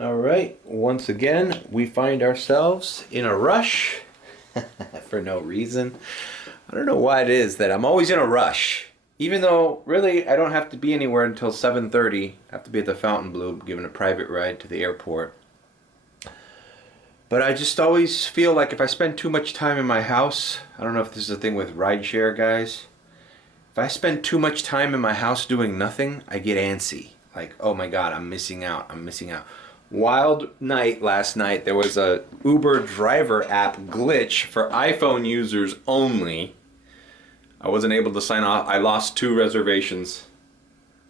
All right, once again, we find ourselves in a rush for no reason. I don't know why it is that I'm always in a rush. Even though, really, I don't have to be anywhere until 7:30. I have to be at the Fontainebleau, given a private ride to the airport. But I just always feel like if I spend too much time in my house, I don't know if this is a thing with Rideshare guys. If I spend too much time in my house doing nothing, I get antsy. Like, oh my God, I'm missing out. Wild night last night. There was a Uber driver app glitch for iPhone users only. I wasn't able to sign off. I lost 2 reservations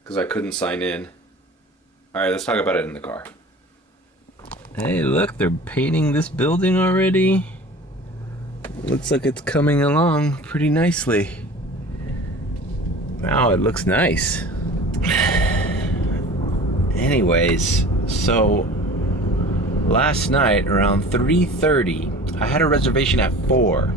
because I couldn't sign in. All right, let's talk about it in the car. Hey, look, they're painting this building already. Looks like it's coming along pretty nicely. Wow, it looks nice. Anyways, so last night around 3:30, I had a reservation at 4.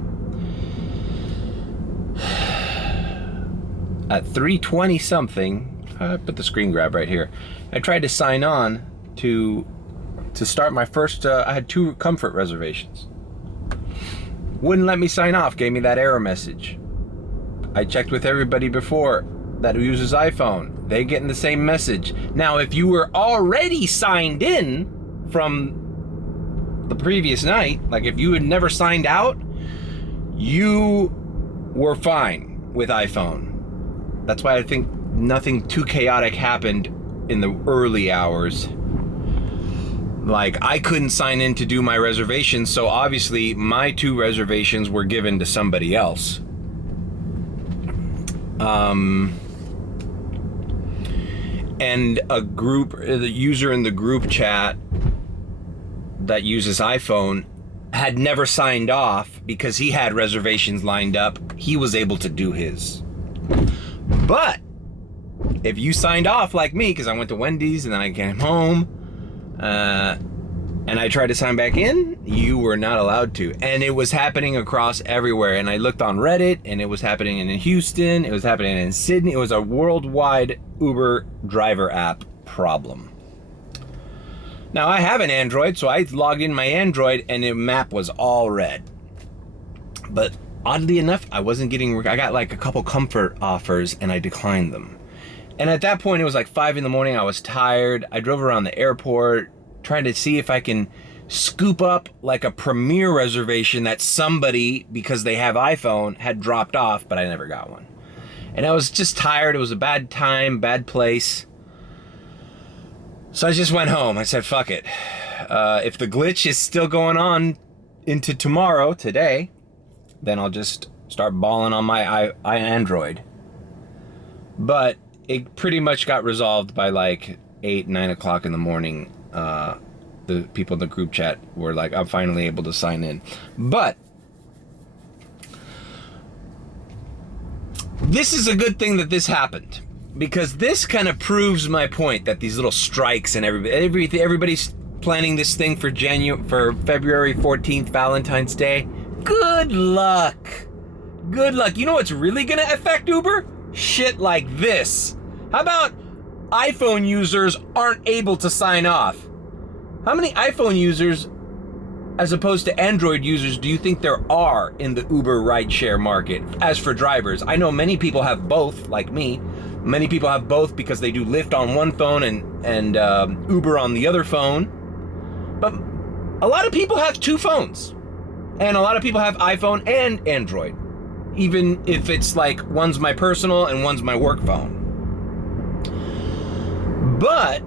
At 3:20 something, I put the screen grab right here. I tried to sign on to start my first, I had 2 comfort reservations. Wouldn't let me sign off, gave me that error message. I checked with everybody before that uses iPhone. They getting the same message. Now, if you were already signed in from the previous night, like if you had never signed out, you were fine with iPhone. That's why I think nothing too chaotic happened in the early hours. Like, I couldn't sign in to do my reservations, so obviously my 2 reservations were given to somebody else. And the user in the group chat that uses iPhone had never signed off because he had reservations lined up. He was able to do his. But if you signed off like me, because I went to Wendy's and then I came home, and I tried to sign back in, you were not allowed to. And it was happening across everywhere. And I looked on Reddit, and it was happening in Houston, it was happening in Sydney. It was a worldwide Uber driver app problem. Now, I have an Android, so I logged in my Android, and the map was all red. But oddly enough, I got like a couple comfort offers, and I declined them. And at that point, it was like 5 in the morning. I was tired. I drove around the airport, trying to see if I can scoop up like a premier reservation that somebody, because they have iPhone, had dropped off, but I never got one. And I was just tired. It was a bad time, bad place. So I just went home. I said, fuck it. If the glitch is still going on into today, then I'll just start balling on my Android. But it pretty much got resolved by like 8, 9 o'clock in the morning. The people in the group chat were like, I'm finally able to sign in. But this is a good thing that this happened, because this kind of proves my point that these little strikes and everybody's planning this thing for February 14th, Valentine's Day. Good luck. Good luck. You know what's really gonna affect Uber? Shit like this. How about iPhone users aren't able to sign off? How many iPhone users, as opposed to Android users, do you think there are in the Uber rideshare market? As for drivers, I know many people have both, like me. Many people have both because they do Lyft on one phone and Uber on the other phone. But a lot of people have 2 phones. And a lot of people have iPhone and Android. Even if it's like one's my personal and one's my work phone. But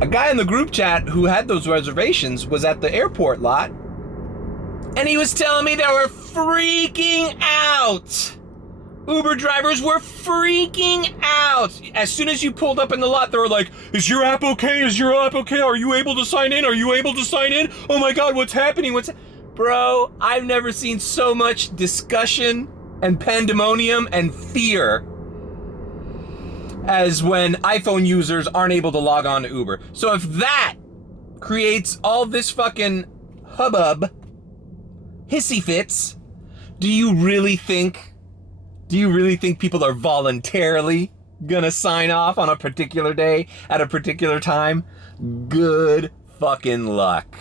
a guy in the group chat who had those reservations was at the airport lot, and he was telling me they were freaking out. Uber drivers were freaking out. As soon as you pulled up in the lot, they were like, is your app okay? Is your app okay? Are you able to sign in? Are you able to sign in? Oh my God, what's happening? Bro, I've never seen so much discussion and pandemonium and fear as when iPhone users aren't able to log on to Uber. So if that creates all this fucking hubbub, hissy fits, do you really think people are voluntarily gonna sign off on a particular day at a particular time, good fucking luck.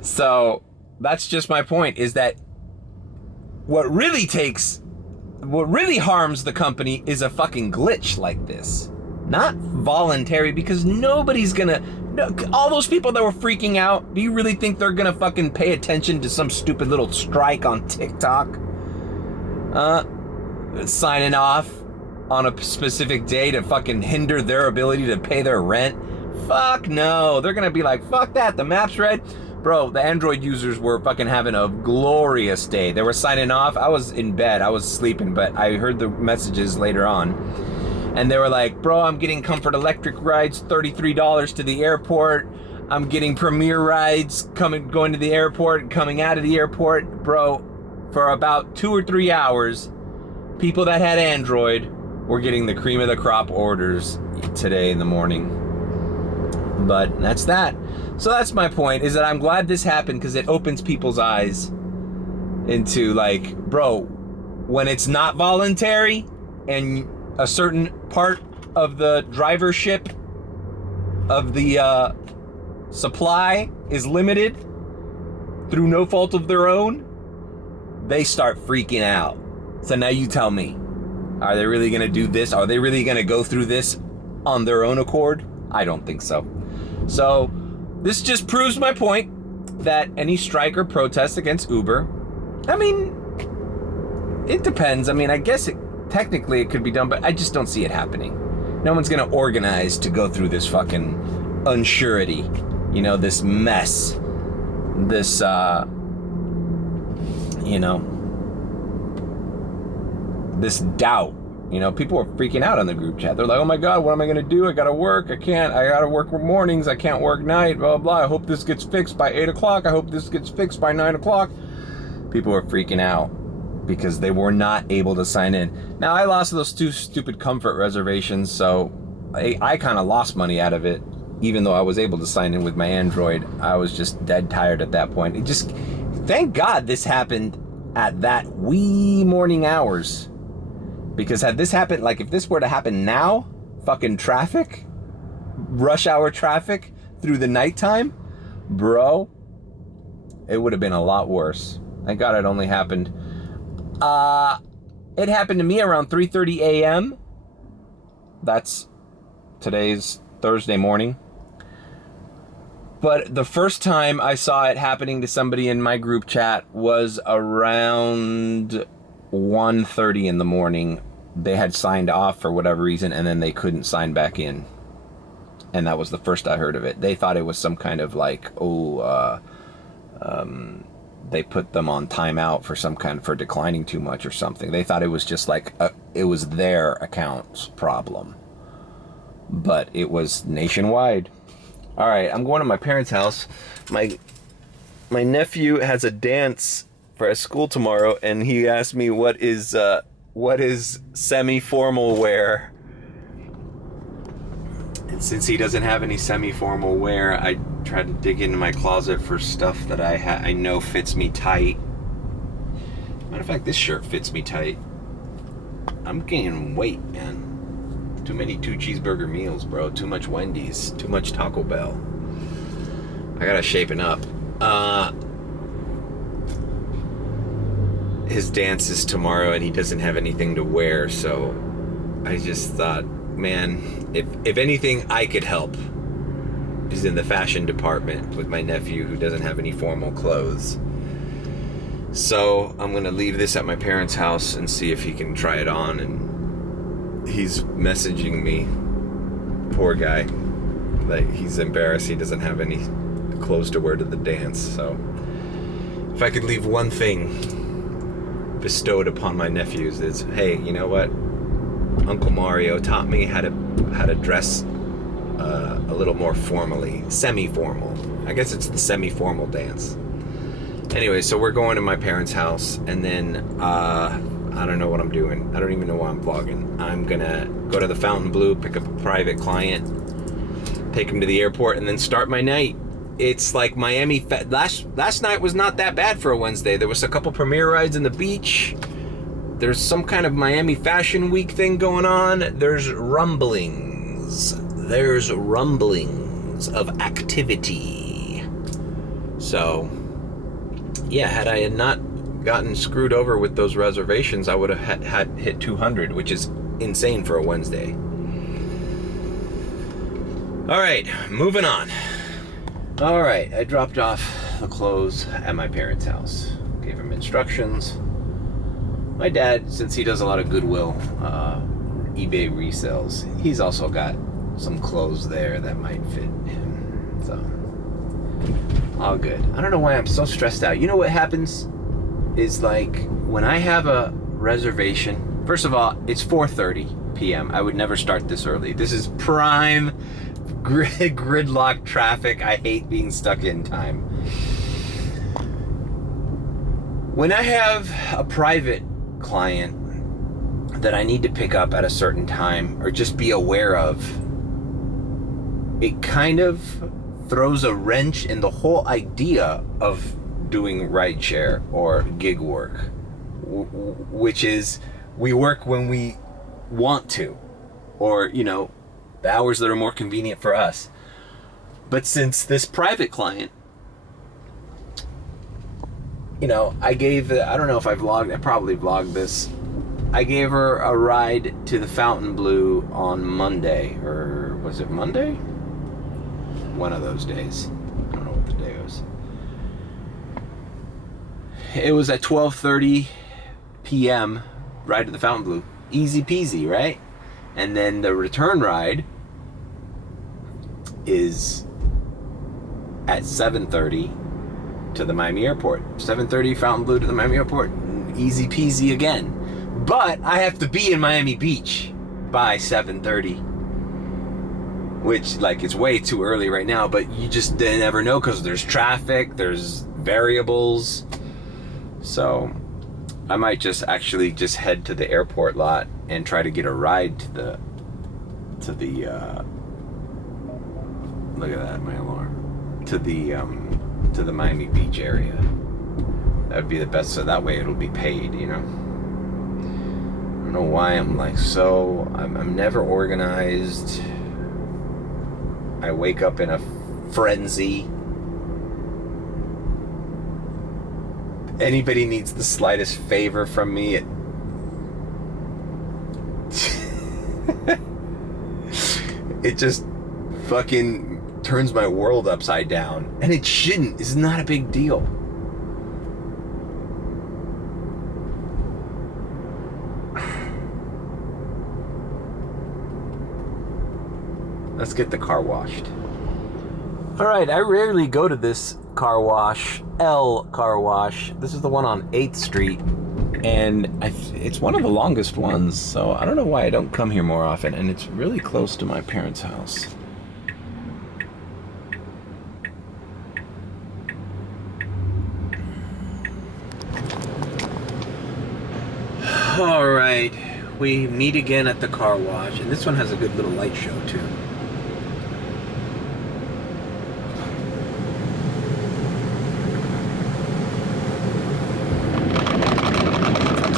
So that's just my point, is that what really harms the company is a fucking glitch like this. Not voluntary, because nobody's gonna, all those people that were freaking out, do you really think they're gonna fucking pay attention to some stupid little strike on TikTok? Signing off on a specific day to fucking hinder their ability to pay their rent? Fuck no. They're gonna be like, fuck that, the map's red. Bro, the Android users were fucking having a glorious day. They were signing off. I was in bed, I was sleeping, but I heard the messages later on. And they were like, bro, I'm getting Comfort Electric rides, $33 to the airport. I'm getting Premier rides going to the airport and coming out of the airport. Bro, for about 2 or 3 hours, people that had Android were getting the cream of the crop orders today in the morning. But that's that. So that's my point, is that I'm glad this happened, because it opens people's eyes into, like, bro, when it's not voluntary and a certain part of the drivership of the supply is limited through no fault of their own, they start freaking out. So now you tell me, are they really going to do this? Are they really going to go through this on their own accord? I don't think so. So this just proves my point that any strike or protest against Uber, I mean, it depends. I mean, I guess technically it could be done, but I just don't see it happening. No one's going to organize to go through this fucking unsurety, this mess, this, this doubt. People were freaking out on the group chat. They're like, oh my God, what am I going to do? I got to work. I got to work mornings. I can't work night, blah, blah, blah. I hope this gets fixed by 8 o'clock. I hope this gets fixed by 9 o'clock. People were freaking out because they were not able to sign in. Now, I lost those 2 stupid Comfort reservations, so I kind of lost money out of it, even though I was able to sign in with my Android. I was just dead tired at that point. Thank God this happened at that wee morning hours. Because had this happened, like if this were to happen now, fucking traffic, rush hour traffic through the nighttime, bro, it would have been a lot worse. Thank God it only happened. It happened to me around 3:30 a.m. That's today's Thursday morning. But the first time I saw it happening to somebody in my group chat was around 1:30 in the morning. They had signed off for whatever reason, and then they couldn't sign back in. And that was the first I heard of it. They thought it was some kind of like, they put them on timeout for declining too much or something. They thought it was just like, it was their account's problem. But it was nationwide. All right, I'm going to my parents' house. My nephew has a dance for a school tomorrow, and he asked me what is semi-formal wear. And since he doesn't have any semi-formal wear, I tried to dig into my closet for stuff that I know fits me tight. Matter of fact, this shirt fits me tight. I'm gaining weight, man. Too many 2 cheeseburger meals, bro. Too much Wendy's. Too much Taco Bell. I gotta shapen up. His dance is tomorrow and he doesn't have anything to wear, so I just thought, man, if anything I could help is in the fashion department with my nephew who doesn't have any formal clothes. So I'm gonna leave this at my parents' house and see if he can try it on. And he's messaging me, poor guy, like he's embarrassed he doesn't have any clothes to wear to the dance. So if I could leave one thing bestowed upon my nephews is, hey, you know what? Uncle Mario taught me how to dress a little more formally, semi-formal. I guess it's the semi-formal dance. Anyway, so we're going to my parents' house, and then I don't know what I'm doing. I don't even know why I'm vlogging. I'm gonna go to the Fountain Blue, pick up a private client, take him to the airport, and then start my night. It's like Miami. Last night was not that bad for a Wednesday. There was a couple premiere rides in the beach. there's some kind of Miami Fashion Week thing going on. There's rumblings. There's rumblings of activity. So, yeah, had I not gotten screwed over with those reservations, I would have had hit 200, which is insane for a Wednesday. All right, moving on. All right, I dropped off the clothes at my parents' house. Gave him instructions. My dad, since he does a lot of Goodwill, eBay resales, he's also got some clothes there that might fit him. So, all good. I don't know why I'm so stressed out. You know what happens is, like, when I have a reservation, first of all, it's 4:30 p.m. I would never start this early. This is prime gridlock traffic. I hate being stuck in time. When I have a private client that I need to pick up at a certain time or just be aware of, it kind of throws a wrench in the whole idea of doing rideshare or gig work, which is we work when we want to, or, you know, the hours that are more convenient for us. But since this private client, you know, I don't know if I probably vlogged this. I gave her a ride to the Fountain Blue on Monday, or was it Monday? One of those days. I don't know what the day was. It was at 12:30 p.m. ride to the Fountain Blue. Easy peasy, right? And then the return ride is at 7:30 to the Miami Airport. 7:30 Fountain Blue to the Miami Airport. Easy peasy again. But I have to be in Miami Beach by 7:30. Which, like, it's way too early right now, but you just never know because there's traffic, there's variables. So I might just head to the airport lot and try to get a ride to the look at that, my alarm, to the Miami Beach area. That would be the best, so that way it'll be paid, you know. I don't know why I'm like I'm never organized. I wake up in a frenzy. Anybody needs the slightest favor from me, it just fucking turns my world upside down. And it shouldn't. It's not a big deal. Let's get the car washed. All right, I rarely go to this car wash, L Car Wash. This is the one on 8th Street, and it's one of the longest ones, so I don't know why I don't come here more often, and it's really close to my parents' house. All right, we meet again at the car wash, and this one has a good little light show too.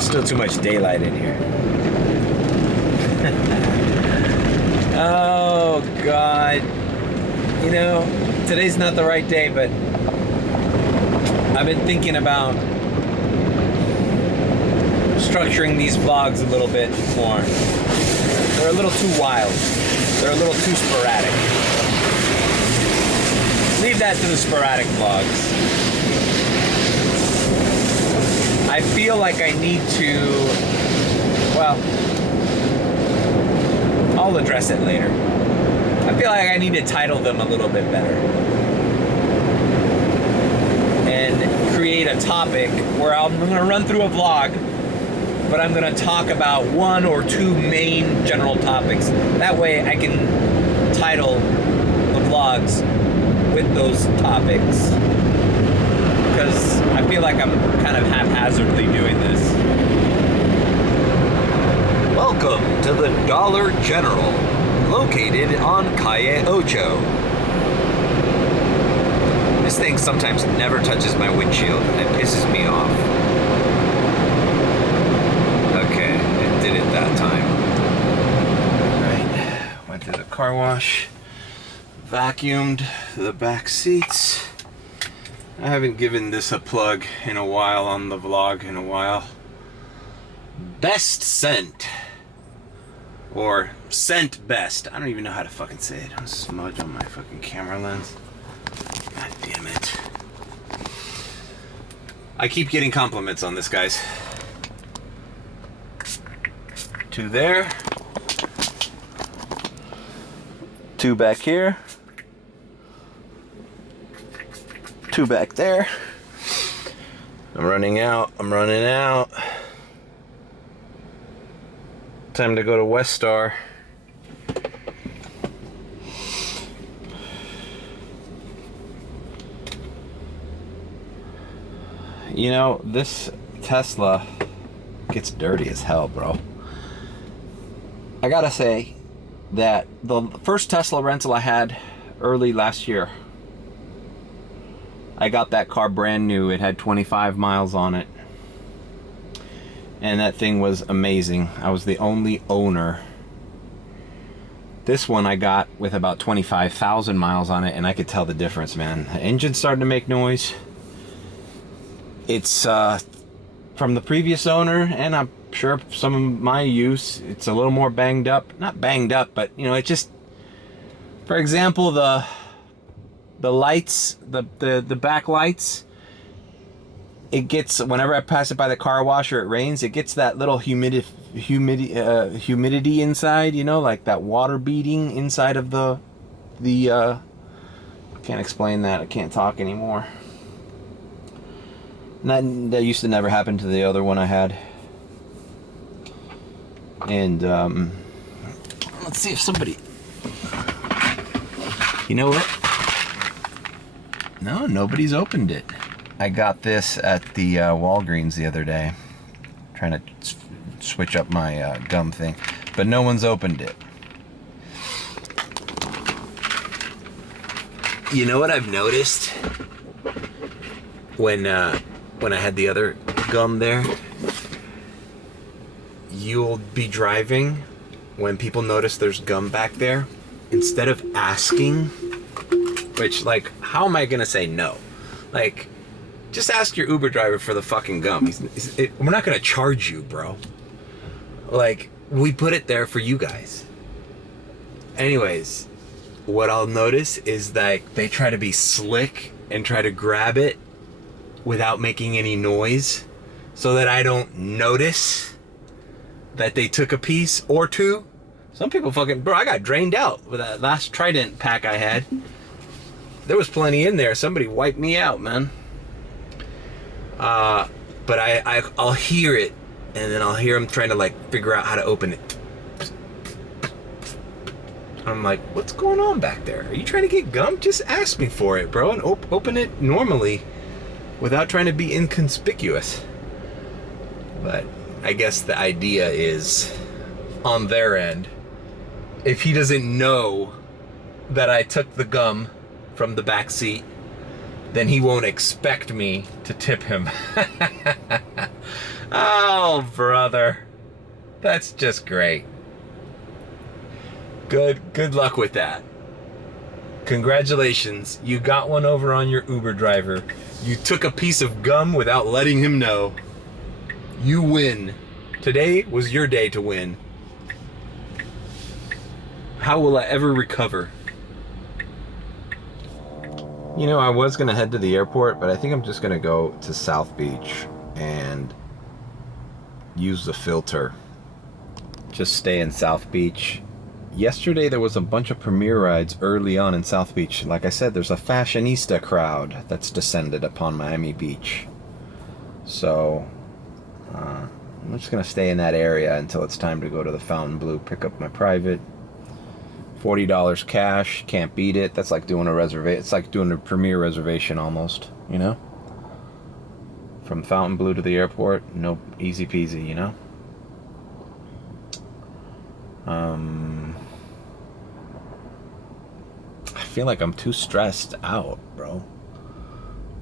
Still too much daylight in here. Oh God, you know, today's not the right day, but I've been thinking about structuring these vlogs a little bit more. They're a little too wild. They're a little too sporadic. Leave that to the sporadic vlogs. I feel like I need to, well, I'll address it later. I feel like I need to title them a little bit better and create a topic where I'm going to run through a vlog, but I'm going to talk about one or two main general topics. That way I can title the vlogs with those topics, because I feel like I'm kind of haphazardly doing this. Welcome to the Dollar General, located on Calle Ocho. This thing sometimes never touches my windshield, and it pisses me off. car wash. Vacuumed the back seats. I haven't given this a plug in a while on the vlog in a while. Best scent. Or scent best. I don't even know how to fucking say it. I'm smudge on my fucking camera lens. God damn it. I keep getting compliments on this, guys. 2 there. 2 back here. 2 back there. I'm running out. Time to go to West Star. You know, this Tesla gets dirty as hell, bro. I gotta say that the first Tesla rental I had early last year, I got that car brand new. It had 25 miles on it. And that thing was amazing. I was the only owner. This one I got with about 25,000 miles on it, and I could tell the difference, man. The engine's starting to make noise. It's from the previous owner, and I'm sure some of my use, it's a little more banged up. Not banged up, but you know, it just, for example, the lights, the back lights, it gets, whenever I pass it by the car wash or it rains, it gets that little humidity inside, you know, like that water beading inside of the can't explain that. I can't talk anymore. And that used to never happen to the other one I had. And let's see if somebody, you know what? No, nobody's opened it. I got this at the Walgreens the other day, trying to switch up my gum thing, but no one's opened it. You know what I've noticed when I had the other gum there? You'll be driving when people notice there's gum back there, instead of asking, which, like, how am I gonna say no? Like, just ask your Uber driver for the fucking gum. We're not gonna charge you, bro. Like, we put it there for you guys. Anyways, what I'll notice is that they try to be slick and try to grab it without making any noise, so that I don't notice that they took a piece or two. Some people fucking, bro, I got drained out with that last Trident pack I had. There was plenty in there. Somebody wiped me out, man. But I'll hear it, and then I'll hear them trying to, like, figure out how to open it. I'm like, what's going on back there? Are you trying to get gum? Just ask me for it, bro, and open it normally without trying to be inconspicuous. But I guess the idea is, on their end, if he doesn't know that I took the gum from the back seat, then he won't expect me to tip him. Oh, brother. That's just great. Good luck with that. Congratulations. You got one over on your Uber driver. You took a piece of gum without letting him know. You win. Today was your day to win. How will I ever recover? You know, I was going to head to the airport, but I think I'm just going to go to South Beach and use the filter. Just stay in South Beach. Yesterday there was a bunch of premiere rides early on in South Beach. Like I said, there's a fashionista crowd that's descended upon Miami Beach. So, I'm just going to stay in that area until it's time to go to the Fontainebleau, pick up my private. $40 cash, can't beat it. That's like doing a reservation. It's like doing a premiere reservation almost, you know? From Fontainebleau to the airport, no, easy peasy, you know? I feel like I'm too stressed out, bro.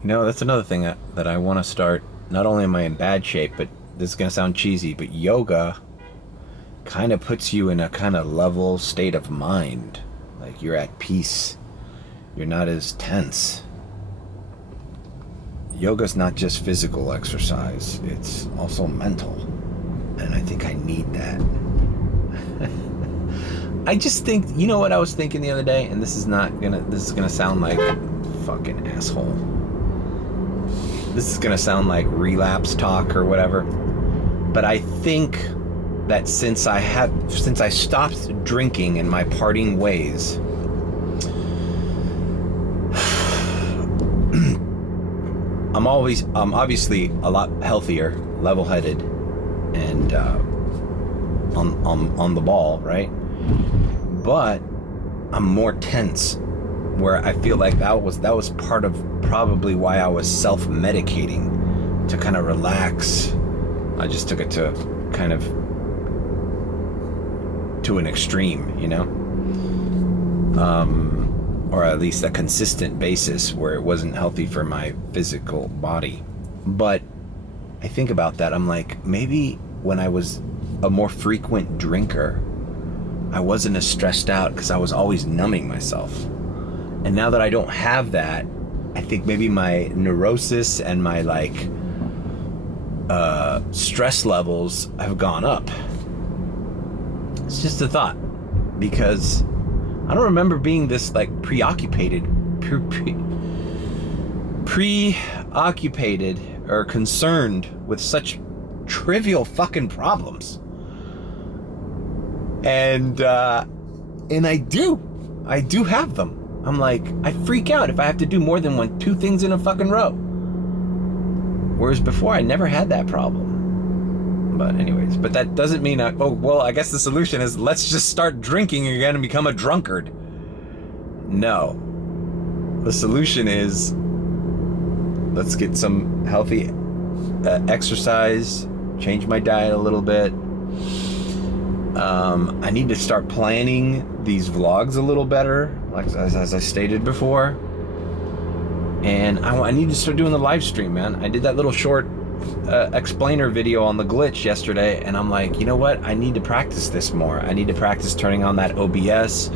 You know, that's another thing that I want to start. Not only am I in bad shape, but this is going to sound cheesy, but yoga kind of puts you in a kind of level state of mind. Like you're at peace. You're not as tense. Yoga's not just physical exercise, it's also mental. And I think I need that. I just think, you know what I was thinking the other day? And this is gonna sound like fucking asshole. This is gonna sound like relapse talk or whatever. But I think that since I stopped drinking in my parting ways, I'm obviously a lot healthier, level-headed, and on the ball, right? But I'm more tense, where I feel like that was part of probably why I was self-medicating to kind of relax. I just took it to kind of to an extreme, you know? Or at least a consistent basis where it wasn't healthy for my physical body. But I think about that, I'm like, maybe when I was a more frequent drinker, I wasn't as stressed out because I was always numbing myself. And now that I don't have that, I think maybe my neurosis and my stress levels have gone up. It's just a thought, because I don't remember being this like preoccupied or concerned with such trivial fucking problems. And I do have them. I'm like, I freak out if I have to do more than two things in a fucking row. Whereas before I never had that problem. But anyways, but that doesn't mean I guess the solution is let's just start drinking again and become a drunkard. No. The solution is let's get some healthy exercise, change my diet a little bit. I need to start planning these vlogs a little better, like as I stated before. And I need to start doing the live stream, man. I did that little short explainer video on the glitch yesterday, and I'm like, you know what? I need to practice this more. I need to practice turning on that OBS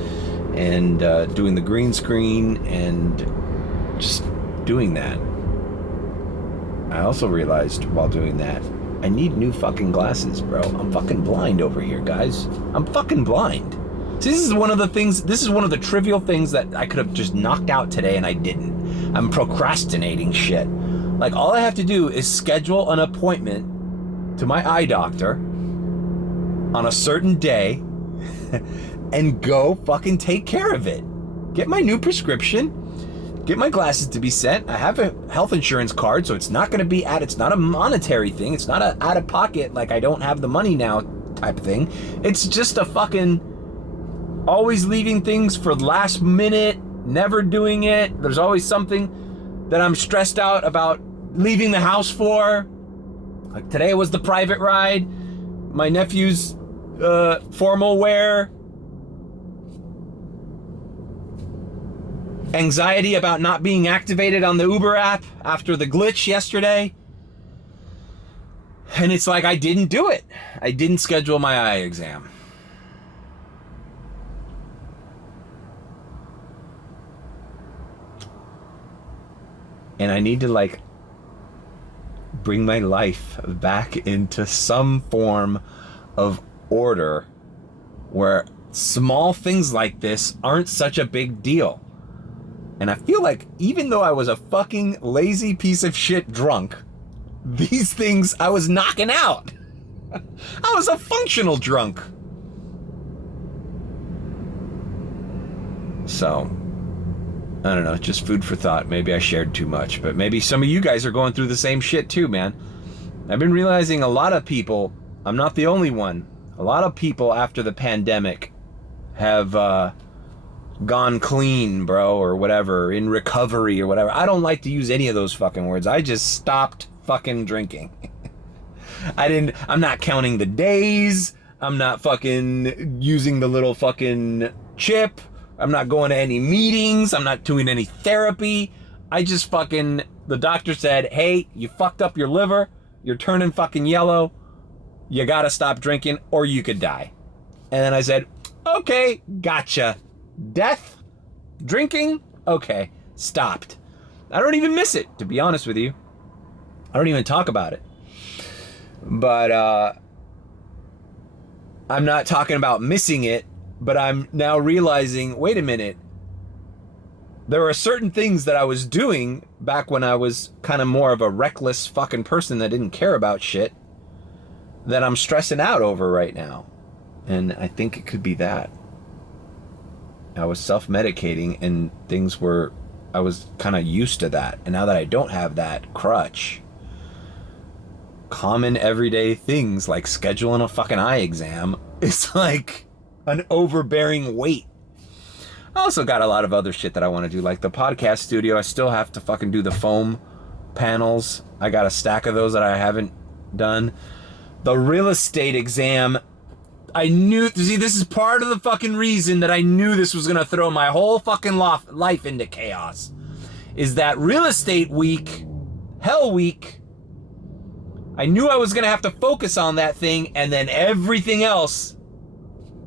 and doing the green screen and just doing that. I also realized while doing that, I need new fucking glasses, bro. I'm fucking blind over here, guys. I'm fucking blind. See, this is one of the trivial things that I could have just knocked out today and I didn't. I'm procrastinating shit. Like, all I have to do is schedule an appointment to my eye doctor on a certain day and go fucking take care of it. Get my new prescription, get my glasses to be sent. I have a health insurance card, so it's not going to be it's not a monetary thing. It's not a out of pocket, like I don't have the money now type of thing. It's just a fucking always leaving things for last minute, never doing it. There's always something that I'm stressed out about leaving the house for. Like today was the private ride, my nephew's formal wear, anxiety about not being activated on the Uber app after the glitch yesterday. And it's like I didn't do it. I didn't schedule my eye exam. And I need to bring my life back into some form of order where small things like this aren't such a big deal. And I feel like even though I was a fucking lazy piece of shit drunk, these things I was knocking out. I was a functional drunk. So, I don't know, just food for thought. Maybe I shared too much, but maybe some of you guys are going through the same shit too, man. I've been realizing a lot of people, I'm not the only one, a lot of people after the pandemic have gone clean, bro, or whatever, in recovery or whatever. I don't like to use any of those fucking words. I just stopped fucking drinking. I'm not counting the days. I'm not fucking using the little fucking chip. I'm not going to any meetings. I'm not doing any therapy. I just the doctor said, hey, you fucked up your liver. You're turning fucking yellow. You gotta stop drinking or you could die. And then I said, okay, gotcha. Death? Drinking? Okay, stopped. I don't even miss it, to be honest with you. I don't even talk about it. But I'm not talking about missing it, but I'm now realizing, wait a minute. There are certain things that I was doing back when I was kind of more of a reckless fucking person that didn't care about shit that I'm stressing out over right now. And I think it could be that. I was self-medicating and I was kind of used to that. And now that I don't have that crutch, common everyday things like scheduling a fucking eye exam is like an overbearing weight. I also got a lot of other shit that I want to do, like the podcast studio. I still have to fucking do the foam panels. I got a stack of those that I haven't done. The real estate exam, I knew, see, this is part of the fucking reason that I knew this was going to throw my whole fucking life into chaos. Is that real estate week, hell week, I knew I was going to have to focus on that thing, and then everything else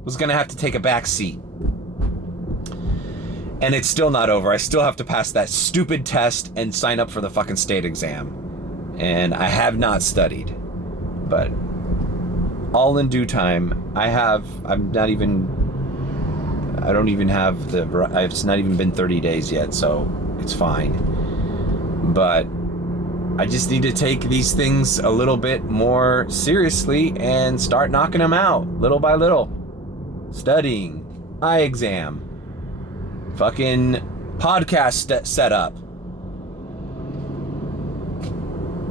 was going to have to take a back seat. And it's still not over. I still have to pass that stupid test and sign up for the fucking state exam. And I have not studied. But all in due time. It's not even been 30 days yet, so it's fine. But I just need to take these things a little bit more seriously and start knocking them out little by little. Studying, eye exam, fucking podcast setup.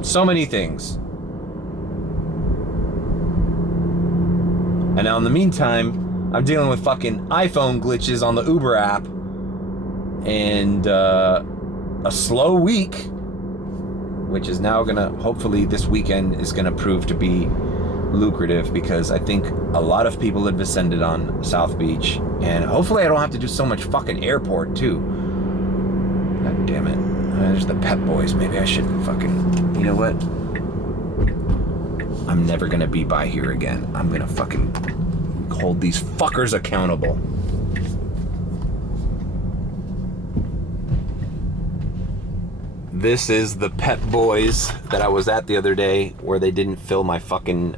So many things. And now in the meantime, I'm dealing with fucking iPhone glitches on the Uber app and a slow week, which is now gonna, hopefully this weekend is gonna prove to be lucrative, because I think a lot of people have descended on South Beach, and hopefully I don't have to do so much fucking airport too. God damn it. There's the Pep Boys. Maybe I should fucking, you know what? I'm never gonna be by here again. I'm gonna fucking hold these fuckers accountable. This is the Pep Boys that I was at the other day, where they didn't fill my fucking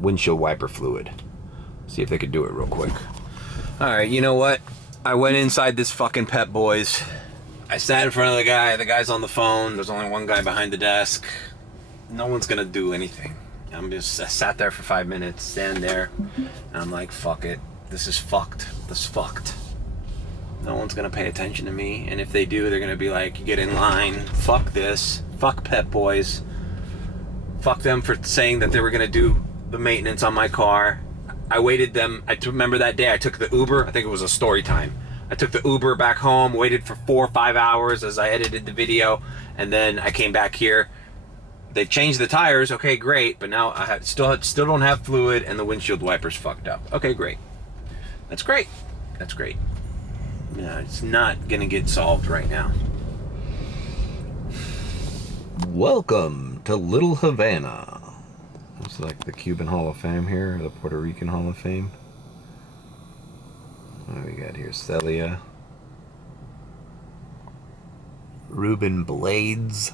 windshield wiper fluid. See if they could do it real quick. Alright, you know what? I went inside this fucking Pep Boys. I sat in front of the guy. The guy's on the phone. There's only one guy behind the desk. No one's gonna do anything. I sat there for 5 minutes, stand there, and I'm like, fuck it. This is fucked. This is fucked. No one's gonna pay attention to me, and if they do, they're gonna be like, you get in line. Fuck this. Fuck Pep Boys. Fuck them for saying that they were gonna do the maintenance on my car. I waited them. I remember that day I took the Uber. I think it was a story time. I took the Uber back home, waited for 4 or 5 hours as I edited the video, and then I came back here. They changed the tires. Okay, great. But now I still don't have fluid, and the windshield wiper's fucked up. Okay, great. That's great. That's great. Yeah, it's not gonna get solved right now. Welcome to Little Havana. It's like the Cuban Hall of Fame here, or the Puerto Rican Hall of Fame. What do we got here? Celia. Ruben Blades.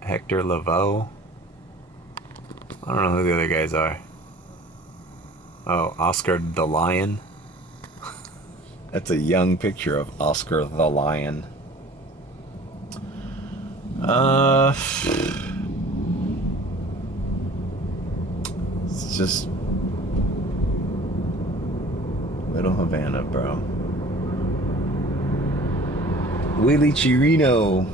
Hector Lavoe. I don't know who the other guys are. Oh, Oscar the Lion. That's a young picture of Oscar the Lion. It's just Little Havana, bro. Willie Chirino.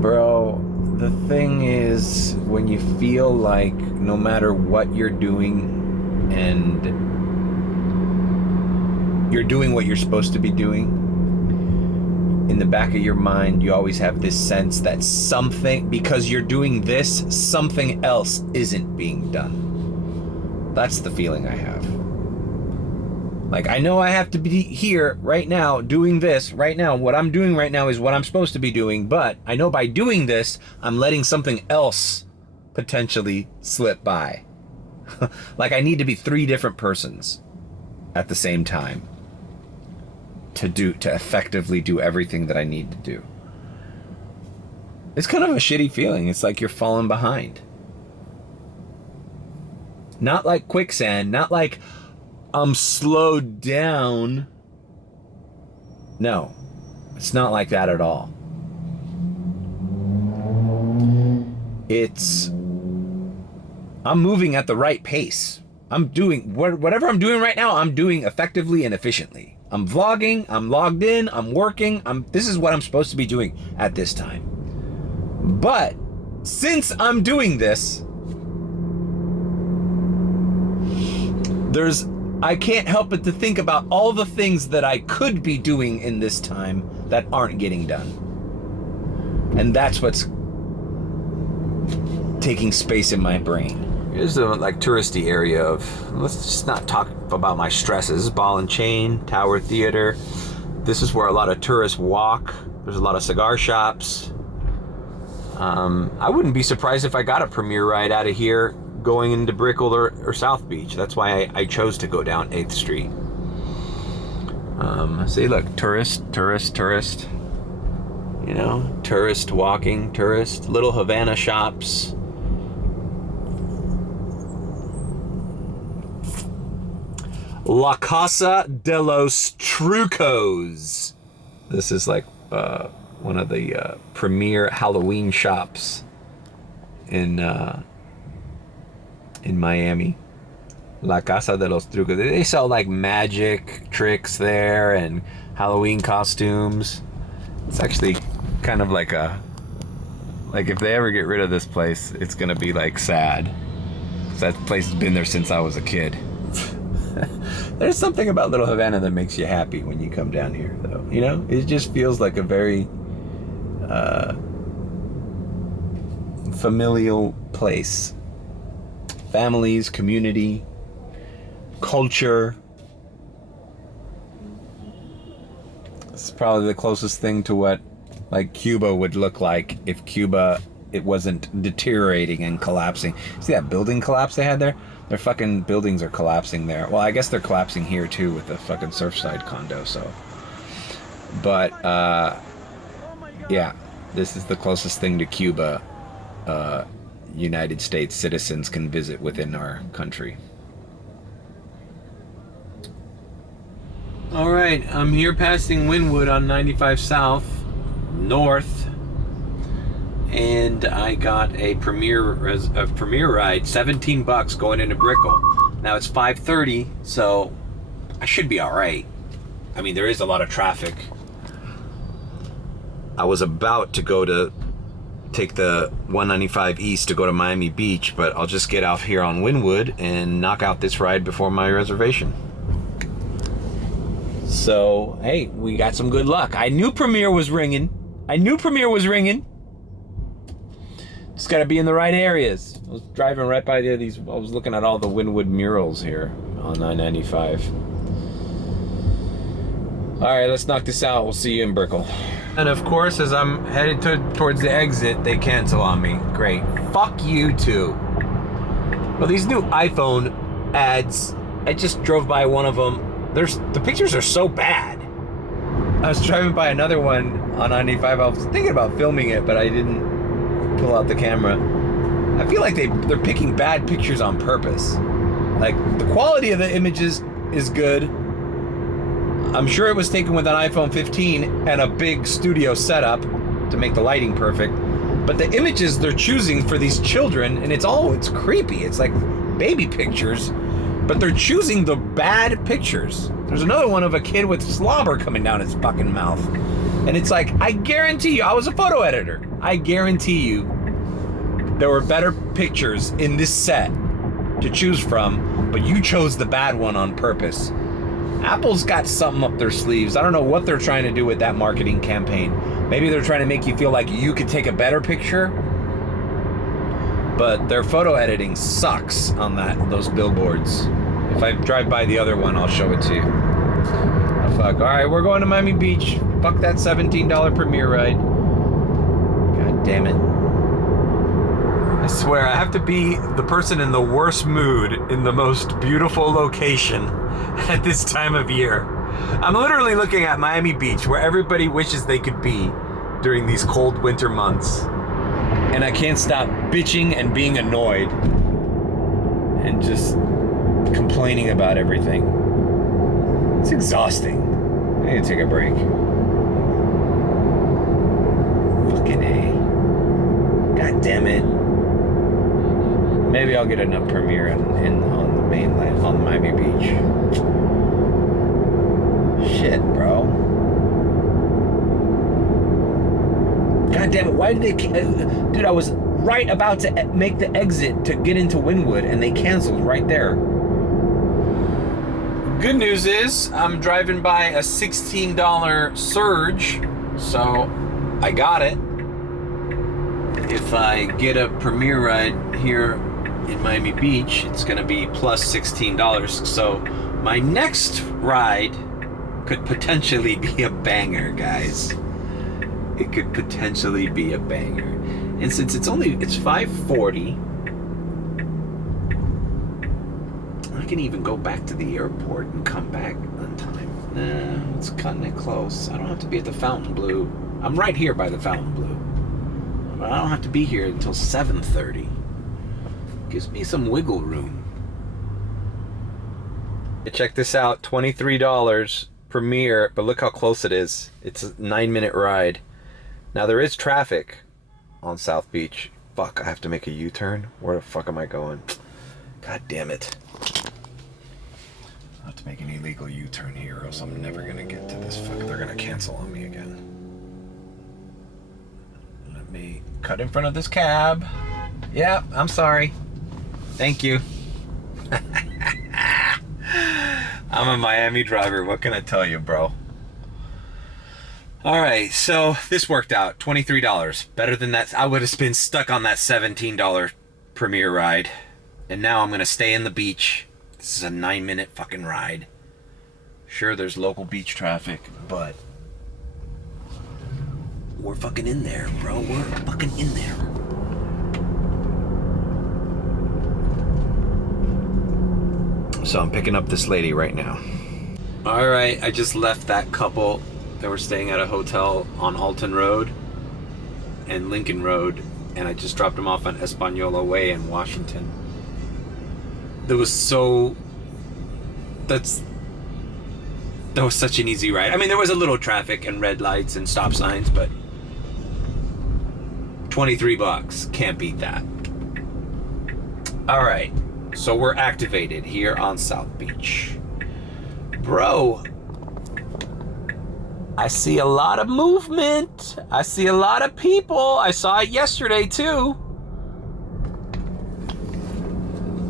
Bro, the thing is, when you feel like no matter what you're doing and you're doing what you're supposed to be doing, in the back of your mind you always have this sense that something, because you're doing this, something else isn't being done. That's the feeling I have. Like, I know I have to be here right now doing this right now. What I'm doing right now is what I'm supposed to be doing, but I know by doing this I'm letting something else potentially slip by. Like I need to be 3 different persons at the same time to effectively do everything that I need to do. It's kind of a shitty feeling. It's like you're falling behind. Not like quicksand, not like I'm slowed down. No, it's not like that at all. I'm moving at the right pace. I'm doing whatever I'm doing right now, I'm doing effectively and efficiently. I'm vlogging, I'm logged in, I'm working, this is what I'm supposed to be doing at this time. But since I'm doing this, I can't help but to think about all the things that I could be doing in this time that aren't getting done. And that's what's taking space in my brain. Here's the like touristy area of, let's just not talk about my stresses. Ball and Chain, Tower Theater. This is where a lot of tourists walk. There's a lot of cigar shops. I wouldn't be surprised if I got a Premier ride out of here going into Brickell or South Beach. That's why I chose to go down 8th Street. See, look, tourist. You know, tourist walking, tourist. Little Havana shops. La Casa de los Trucos. This is like one of the premier Halloween shops in Miami. La Casa de los Trucos. They sell like magic tricks there and Halloween costumes. It's actually kind of like if they ever get rid of this place, it's gonna be like sad. That place has been there since I was a kid. There's something about Little Havana that makes you happy when you come down here, though. You know, it just feels like a very familial place. Families, community, culture. It's probably the closest thing to what like Cuba would look like if Cuba, it wasn't deteriorating and collapsing. See that building collapse they had there? Their fucking buildings are collapsing there. Well, I guess they're collapsing here too with the fucking Surfside condo, so. But, yeah, this is the closest thing to Cuba United States citizens can visit within our country. All right, I'm here passing Wynwood on 95 South, north. And I got a Premier ride, $17 going into Brickell. Now it's 5:30, so I should be all right. I mean, there is a lot of traffic. I was about to go to take the 195 East to go to Miami Beach, but I'll just get off here on Wynwood and knock out this ride before my reservation. So, hey, we got some good luck. I knew Premier was ringing. Just got to be in the right areas. I was driving right by these. I was looking at all the Wynwood murals here on 995. All right, let's knock this out. We'll see you in Brickell. And of course, as I'm headed towards the exit, they cancel on me. Great. Fuck you too. Well, these new iPhone ads, I just drove by one of them. The pictures are so bad. I was driving by another one on 95. I was thinking about filming it, but I didn't pull out the camera. I feel like they're picking bad pictures on purpose. Like, the quality of the images is good. I'm sure it was taken with an iPhone 15 and a big studio setup to make the lighting perfect. But the images they're choosing for these children, and it's creepy. It's like baby pictures, but they're choosing the bad pictures. There's another one of a kid with slobber coming down his fucking mouth. And it's like, I guarantee you, I was a photo editor. I guarantee you there were better pictures in this set to choose from, but you chose the bad one on purpose. Apple's got something up their sleeves. I don't know what they're trying to do with that marketing campaign. Maybe they're trying to make you feel like you could take a better picture, but their photo editing sucks on those billboards. If I drive by the other one, I'll show it to you. Oh, fuck. All right, we're going to Miami Beach. Fuck that $17 Premier ride. God damn it. I swear, I have to be the person in the worst mood in the most beautiful location at this time of year. I'm literally looking at Miami Beach, where everybody wishes they could be during these cold winter months. And I can't stop bitching and being annoyed and just complaining about everything. It's exhausting. I need to take a break. Fucking A. God damn it. Maybe I'll get a premiere on the mainland, on Miami Beach. Shit, bro. God damn it, why did they... Dude, I was right about to make the exit to get into Wynwood, and they canceled right there. Good news is, I'm driving by a $16 surge, so I got it. If I get a premiere ride here in Miami Beach, it's gonna be plus $16. So my next ride could potentially be a banger, guys. It could potentially be a banger. And since it's 5:40, I can even go back to the airport and come back on time. Nah, it's cutting it close. I don't have to be at the Fountain Blue. I'm right here by the Fountain Blue. But I don't have to be here until 7:30. Gives me some wiggle room. Check this out, $23 premiere, but look how close it is. It's a 9-minute ride. Now there is traffic on South Beach. Fuck, I have to make a U-turn? Where the fuck am I going? God damn it. I have to make an illegal U-turn here, or else I'm never gonna get to this fuck. They're gonna cancel on me again. Let me cut in front of this cab. Yeah, I'm sorry. Thank you. I'm a Miami driver. What can I tell you, bro? All right, so this worked out. $23. Better than that. I would have been stuck on that $17 premiere ride. And now I'm going to stay in the beach. This is a 9-minute fucking ride. Sure, there's local beach traffic, but we're fucking in there, bro. We're fucking in there. So I'm picking up this lady right now. All right, I just left that couple. They were staying at a hotel on Alton Road and Lincoln Road, and I just dropped them off on Española Way in Washington. That was such an easy ride. I mean, there was a little traffic and red lights and stop signs, but $23, can't beat that. All right, so we're activated here on South Beach. Bro, I see a lot of movement. I see a lot of people. I saw it yesterday too.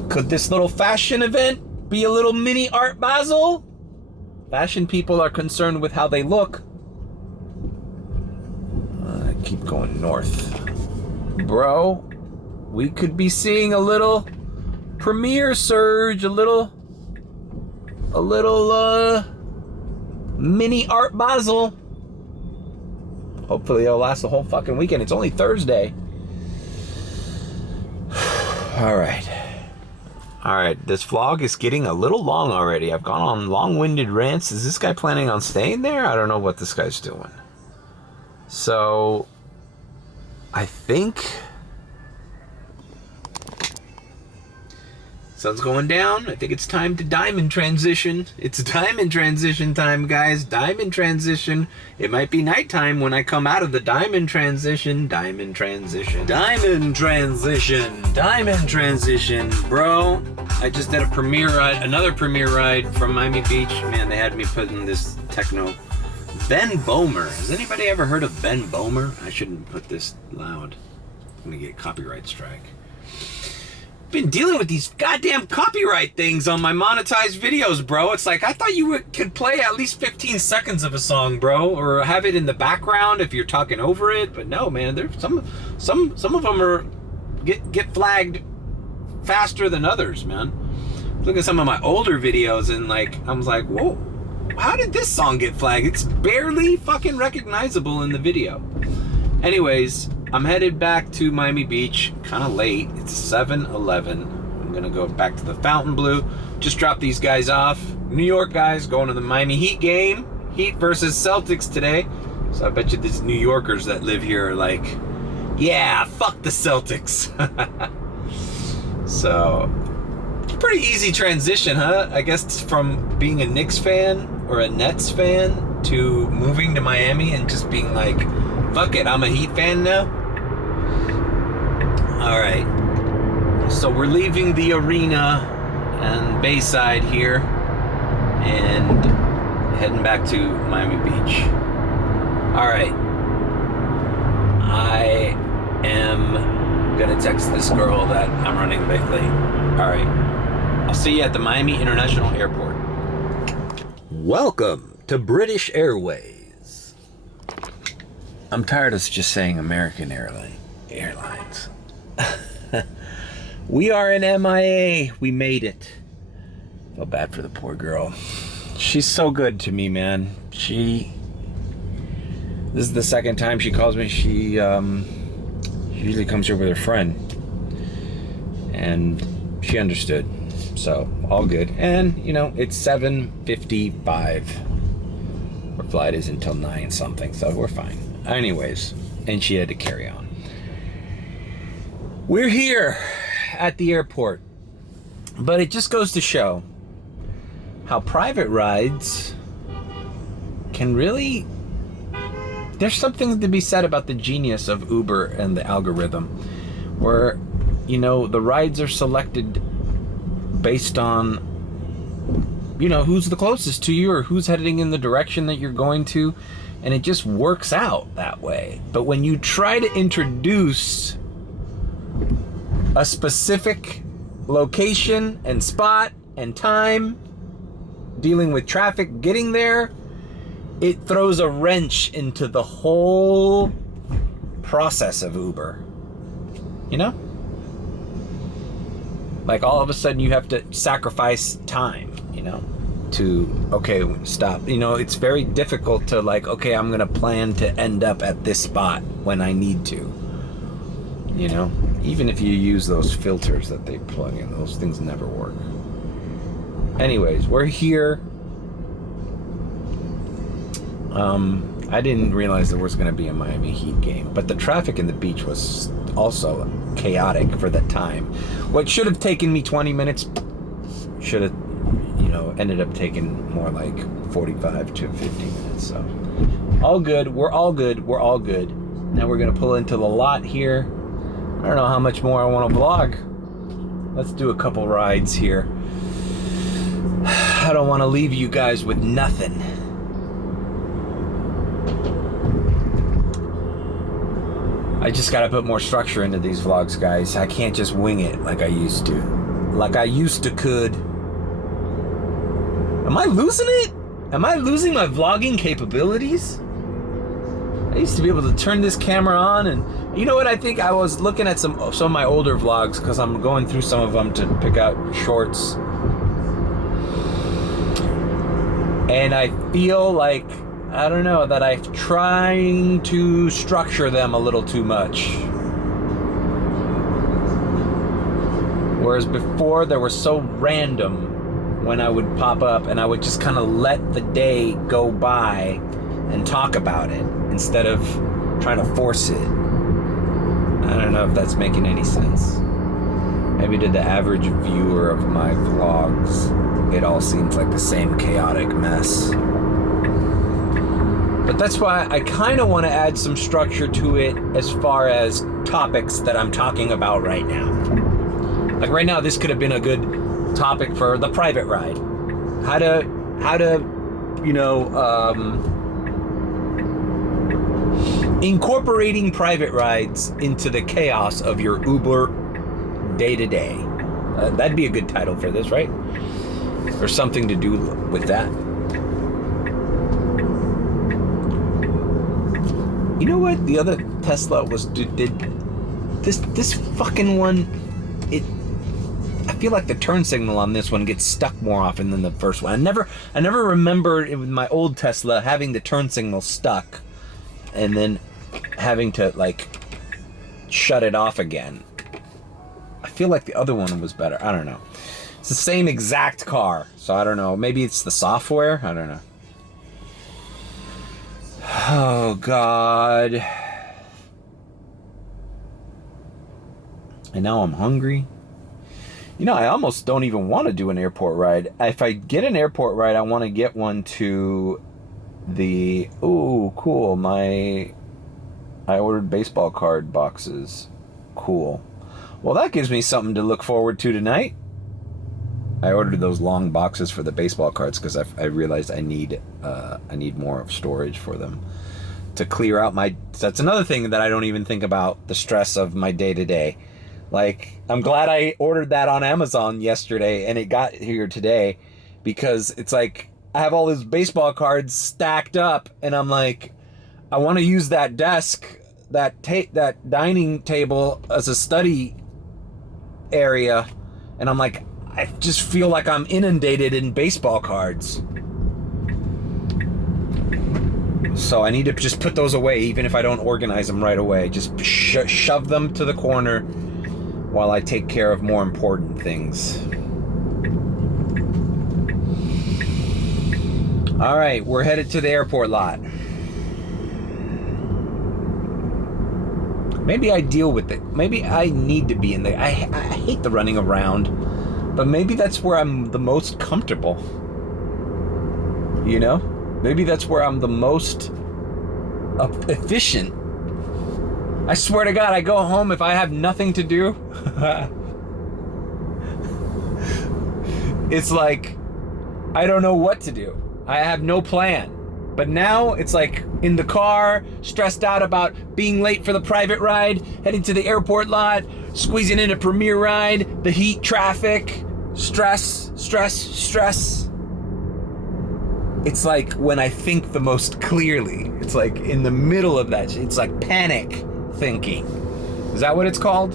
Could this little fashion event be a little mini Art Basel? Fashion people are concerned with how they look. I keep going north. Bro, we could be seeing a little premiere surge, a little mini Art Basel. Hopefully it'll last the whole fucking weekend. It's only Thursday. All right, this vlog is getting a little long already. I've gone on long-winded rants. Is this guy planning on staying there? I don't know what this guy's doing. So, I think sun's going down. I think it's time to diamond transition. It's diamond transition time, guys. Diamond transition. It might be nighttime when I come out of the diamond transition. Diamond transition. Diamond transition. Diamond transition. Bro, I just did a premiere ride, another premiere ride from Miami Beach. Man, they had me put in this techno. Ben Bomer. Has anybody ever heard of Ben Bomer? I shouldn't put this loud. I'm gonna get a copyright strike. Been dealing with these goddamn copyright things on my monetized videos, bro. It's like, I thought you could play at least 15 seconds of a song, bro, or have it in the background if you're talking over it. But no, man, there's some of them are get flagged faster than others, man. Look at some of my older videos and like, I was like, whoa, how did this song get flagged? It's barely fucking recognizable in the video. Anyways, I'm headed back to Miami Beach, kind of late. It's 7:11. I'm gonna go back to the Fountain Blue. Just drop these guys off. New York guys going to the Miami Heat game. Heat versus Celtics today. So I bet you these New Yorkers that live here are like, yeah, fuck the Celtics. So, pretty easy transition, huh? I guess from being a Knicks fan or a Nets fan to moving to Miami and just being like, fuck it, I'm a Heat fan now. All right. So we're leaving the arena and Bayside here and heading back to Miami Beach. All right. I am gonna text this girl that I'm running a bit late. All right. I'll see you at the Miami International Airport. Welcome to British Airways. I'm tired of just saying American Airlines. We are in MIA. We made it. Felt bad for the poor girl. She's so good to me, man. This is the second time she calls me. She usually comes here with her friend. And she understood. So, all good. And, you know, it's 7:55. Our flight is until 9 something, so we're fine. Anyways, and she had to carry on. We're here at the airport. But it just goes to show how private rides can really... There's something to be said about the genius of Uber and the algorithm, where, you know, the rides are selected based on, you know, who's the closest to you or who's heading in the direction that you're going to, and it just works out that way. But when you try to introduce a specific location and spot and time, dealing with traffic, getting there, it throws a wrench into the whole process of Uber. You know? Like all of a sudden you have to sacrifice time, you know, to, okay, stop. You know, it's very difficult to like, okay, I'm going to plan to end up at this spot when I need to. You know, even if you use those filters that they plug in, those things never work. Anyways, we're here. I didn't realize there was going to be a Miami Heat game, but the traffic in the beach was also chaotic for that time. What should have taken me 20 minutes should have, you know, ended up taking more like 45 to 50 minutes. So all good. We're all good. We're all good. Now we're going to pull into the lot here. I don't know how much more I want to vlog. Let's do a couple rides here. I don't want to leave you guys with nothing. I just gotta put more structure into these vlogs, guys. I can't just wing it like I used to. Like I used to could. Am I losing it? Am I losing my vlogging capabilities? I used to be able to turn this camera on and... You know what, I think I was looking at some of my older vlogs because I'm going through some of them to pick out shorts. And I feel like, I don't know, that I'm trying to structure them a little too much. Whereas before, they were so random when I would pop up and I would just kind of let the day go by and talk about it instead of trying to force it. I don't know if that's making any sense. Maybe to the average viewer of my vlogs, it all seems like the same chaotic mess. But that's why I kind of want to add some structure to it as far as topics that I'm talking about right now. Like right now, this could have been a good topic for the private ride. How to, you know, incorporating private rides into the chaos of your Uber day-to-day. That'd be a good title for this, right? Or something to do with that. You know what? The other Tesla did this fucking one. I feel like the turn signal on this one gets stuck more often than the first one. I never remember with my old Tesla having the turn signal stuck, and then having to like shut it off again. I feel like the other one was better. I don't know. It's the same exact car, so I don't know. Maybe it's the software? I don't know. Oh, God. And now I'm hungry. You know, I almost don't even want to do an airport ride. If I get an airport ride, I want to get one to the... Ooh, cool. I ordered baseball card boxes. Cool. Well, that gives me something to look forward to tonight. I ordered those long boxes for the baseball cards because I realized I need more of storage for them to clear out my... That's another thing that I don't even think about, the stress of my day-to-day. Like, I'm glad I ordered that on Amazon yesterday and it got here today, because it's like I have all these baseball cards stacked up and I'm like, I want to use that desk, that dining table as a study area, and I'm like, I just feel like I'm inundated in baseball cards. So I need to just put those away, even if I don't organize them right away. Just shove them to the corner while I take care of more important things. All right, we're headed to the airport lot. Maybe I deal with it. Maybe I need to be in the... I hate the running around, but maybe that's where I'm the most comfortable. You know? Maybe that's where I'm the most efficient. I swear to God, I go home if I have nothing to do. It's like, I don't know what to do. I have no plan. But now it's like in the car, stressed out about being late for the private ride, heading to the airport lot, squeezing in a premiere ride, the heat, traffic, stress. It's like when I think the most clearly. It's like in the middle of that. It's like panic thinking. Is that what it's called?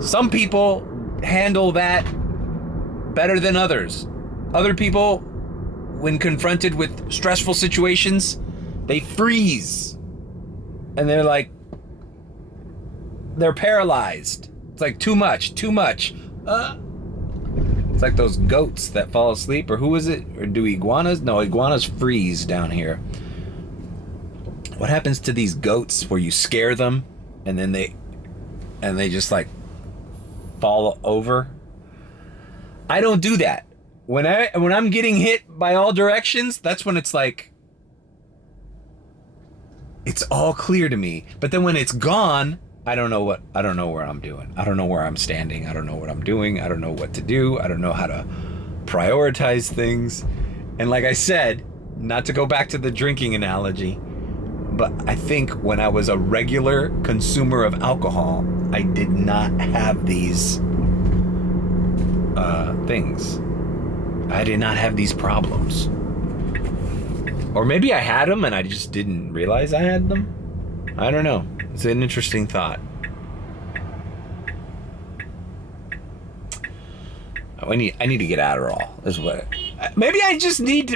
Some people handle that better than others. Other people, when confronted with stressful situations, they freeze. And they're like, they're paralyzed. It's like too much. It's like those goats that fall asleep, or who is it? Or do iguanas? No, iguanas freeze down here. What happens to these goats where you scare them and then they just like fall over? I don't do that. When I'm getting hit by all directions, that's when it's like, it's all clear to me. But then when it's gone, I don't know where I'm doing. I don't know where I'm standing. I don't know what I'm doing. I don't know what to do. I don't know how to prioritize things. And like I said, not to go back to the drinking analogy, but I think when I was a regular consumer of alcohol, I did not have these things. I did not have these problems. Or maybe I had them and I just didn't realize I had them. I don't know. It's an interesting thought. I need to get Adderall. Is what. Maybe I need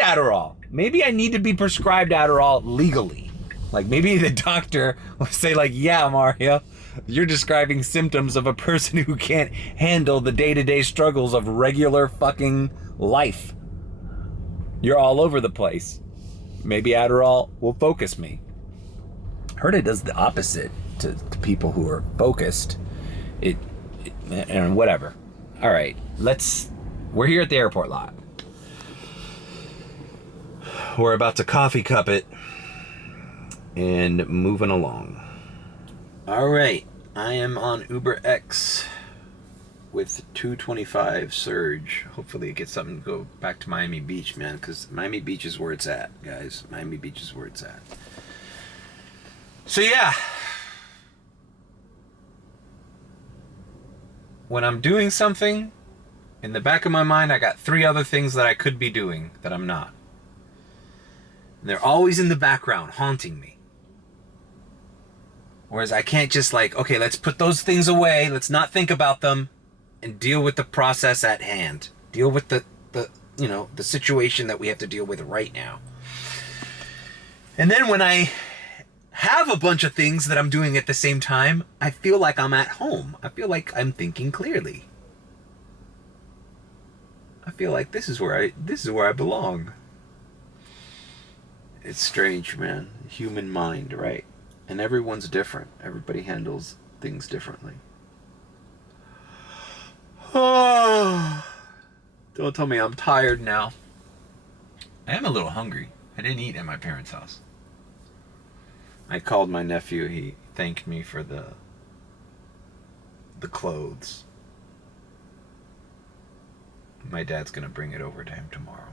Adderall. Maybe I need to be prescribed Adderall legally. Like maybe the doctor will say like, yeah, Mario, you're describing symptoms of a person who can't handle the day-to-day struggles of regular fucking life. You're all over the place. Maybe Adderall will focus me. Heard it does the opposite to people who are focused. And whatever. All right, we're here at the airport lot. We're about to coffee cup it and moving along. All right, I am on Uber X with 225 surge. Hopefully it gets something to go back to Miami Beach, man, because Miami Beach is where it's at, guys. Miami Beach is where it's at. So yeah, when I'm doing something, in the back of my mind, I got 3 other things that I could be doing that I'm not. And they're always in the background, haunting me. Whereas I can't just like, okay, let's put those things away, let's not think about them, and deal with the process at hand. Deal with the situation that we have to deal with right now. And then when I have a bunch of things that I'm doing at the same time, I feel like I'm at home. I feel like I'm thinking clearly. I feel like this is where I belong. It's strange, man. Human mind, right? And everyone's different. Everybody handles things differently. Oh, don't tell me I'm tired now. I am a little hungry. I didn't eat at my parents' house. I called my nephew. He thanked me for the clothes. My dad's gonna bring it over to him tomorrow.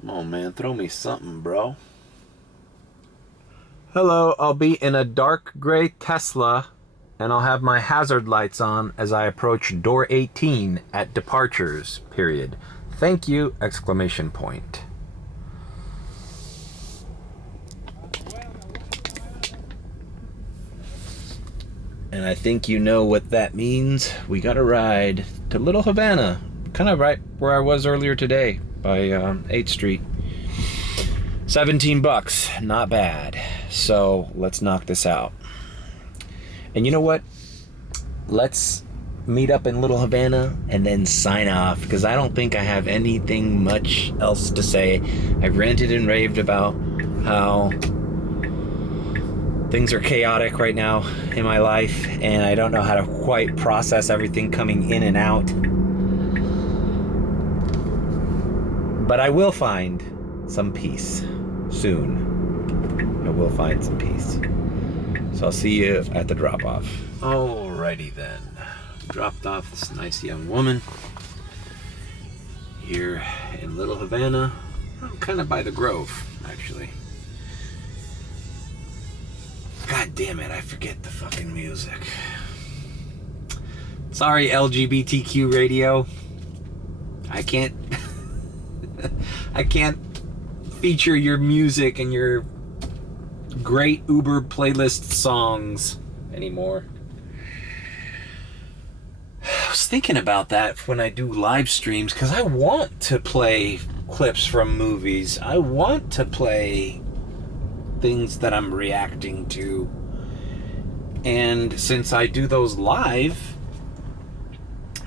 Come on, man, throw me something, bro. Hello, I'll be in a dark gray Tesla, and I'll have my hazard lights on as I approach door 18 at departures, period. Thank you, exclamation point. And I think you know what that means. We got a ride to Little Havana, kind of right where I was earlier today by 8th Street. $17, not bad. So let's knock this out. And you know what? Let's meet up in Little Havana and then sign off, because I don't think I have anything much else to say. I've ranted and raved about how things are chaotic right now in my life, and I don't know how to quite process everything coming in and out. But I will find some peace soon. I will find some peace. So I'll see you at the drop-off. Alrighty then. Dropped off this nice young woman here in Little Havana. I'm kind of by the Grove, actually. God damn it, I forget the fucking music. Sorry, LGBTQ radio. I can't feature your music and your great Uber playlist songs anymore. I was thinking about that when I do live streams, because I want to play clips from movies. I want to play things that I'm reacting to. And since I do those live,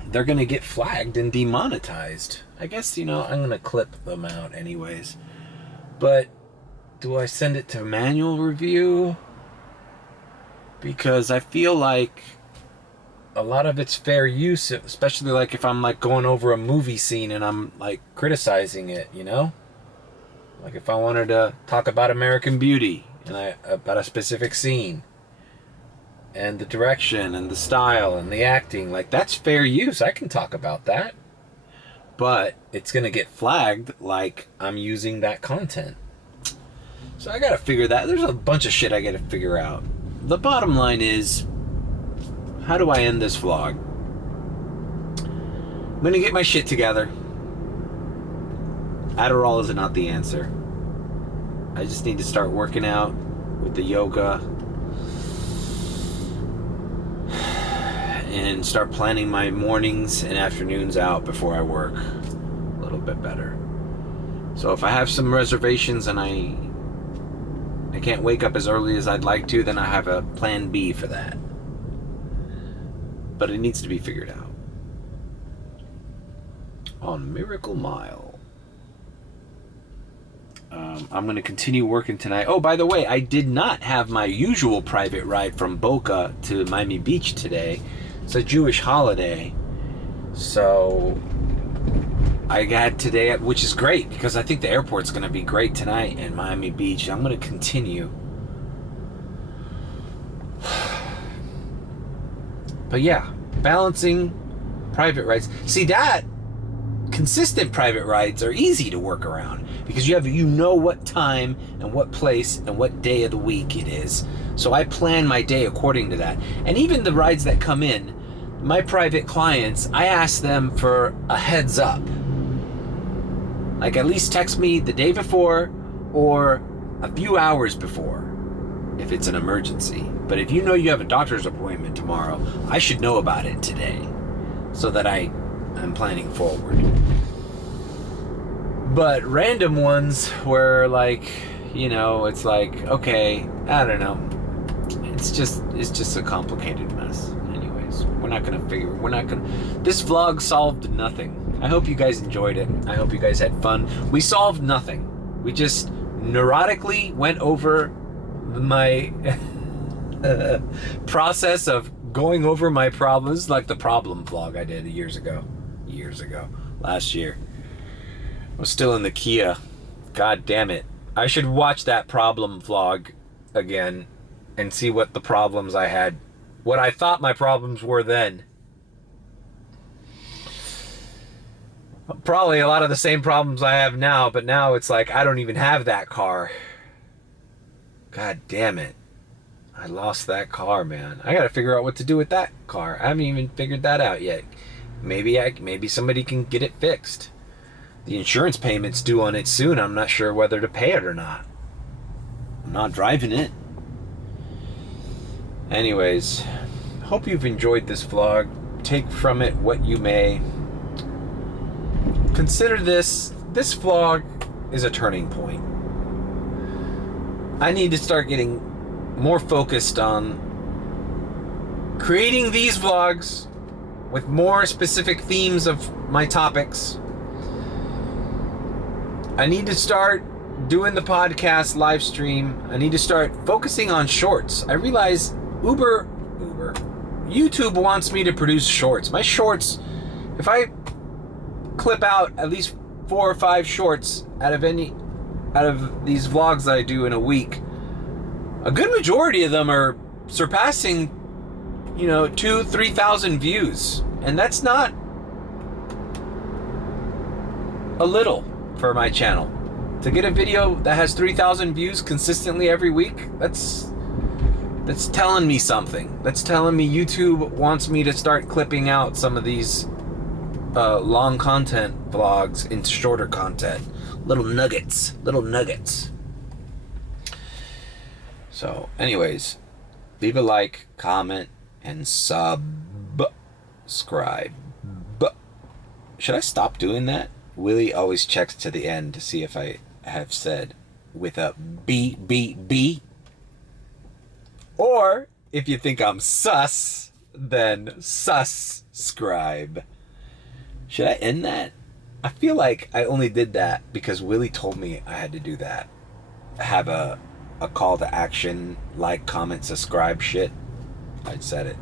they're going to get flagged and demonetized. I guess, I'm going to clip them out anyways. But do I send it to manual review? Because I feel like a lot of it's fair use, especially like if I'm like going over a movie scene and I'm like criticizing it, Like if I wanted to talk about American Beauty and about a specific scene and the direction and the style and the acting, like that's fair use. I can talk about that. But it's going to get flagged like I'm using that content. So I got to figure that. There's a bunch of shit I got to figure out. The bottom line is, how do I end this vlog? I'm going to get my shit together. Adderall is not the answer. I just need to start working out with the yoga and start planning my mornings and afternoons out before I work a little bit better. So if I have some reservations and I can't wake up as early as I'd like to, then I have a plan B for that. But it needs to be figured out. On Miracle Mile. I'm going to continue working tonight. Oh, by the way, I did not have my usual private ride from Boca to Miami Beach today. It's a Jewish holiday. So I got today, which is great because I think the airport's going to be great tonight in Miami Beach. I'm going to continue. But yeah, balancing private rides. See, that consistent private rides are easy to work around because you know what time and what place and what day of the week it is. So I plan my day according to that. And even the rides that come in, my private clients, I ask them for a heads up. Like at least text me the day before or a few hours before if it's an emergency. But if you know you have a doctor's appointment tomorrow, I should know about it today so that I'm planning forward. But random ones where, like, you know, it's like, okay, I don't know. It's just a complicated mess. Anyways, this vlog solved nothing. I hope you guys enjoyed it. I hope you guys had fun. We solved nothing. We just neurotically went over my process of going over my problems, like the problem vlog I did last year. I was still in the Kia. God damn it. I should watch that problem vlog again and see what the problems I had, what I thought my problems were then. Probably a lot of the same problems I have now, but now it's like I don't even have that car. God damn it. I lost that car, man. I gotta figure out what to do with that car. I haven't even figured that out yet. Maybe somebody can get it fixed. The insurance payment's due on it soon. I'm not sure whether to pay it or not. I'm not driving it. Anyways, hope you've enjoyed this vlog. Take from it what you may. Consider this vlog is a turning point. I need to start getting more focused on creating these vlogs with more specific themes of my topics. I need to start doing the podcast live stream. I need to start focusing on shorts. I realize YouTube wants me to produce shorts. My shorts, if I clip out at least 4 or 5 shorts out of these vlogs that I do in a week, a good majority of them are surpassing, 2,000-3,000 views, and that's not a little for my channel. To get a video that has 3,000 views consistently every week, that's telling me something. That's telling me YouTube wants me to start clipping out some of these long content vlogs into shorter content. Little nuggets. So, anyways, leave a like, comment, and subscribe. Should I stop doing that? Willie always checks to the end to see if I have said with a B. Or, if you think I'm sus, then subscribe. Should I end that? I feel like I only did that because Willie told me I had to do that. Have a call to action, like, comment, subscribe shit. I said it.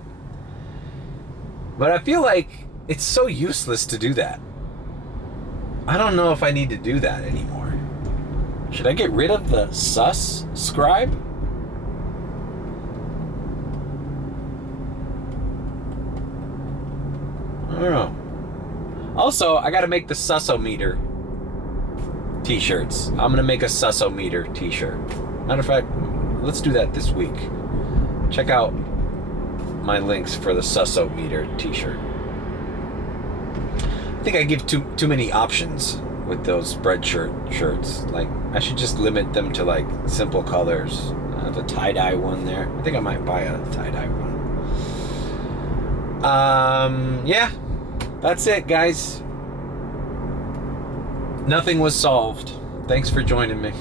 But I feel like it's so useless to do that. I don't know if I need to do that anymore. Should I get rid of the subscribe? I don't know. Also, I gotta make the Sussometer t-shirts. I'm gonna make a Sussometer t-shirt. Matter of fact, let's do that this week. Check out my links for the Sussometer t-shirt. I think I give too many options with those spread shirts. Like, I should just limit them to, like, simple colors. I have a tie-dye one there. I think I might buy a tie-dye one. Yeah. That's it, guys. Nothing was solved. Thanks for joining me.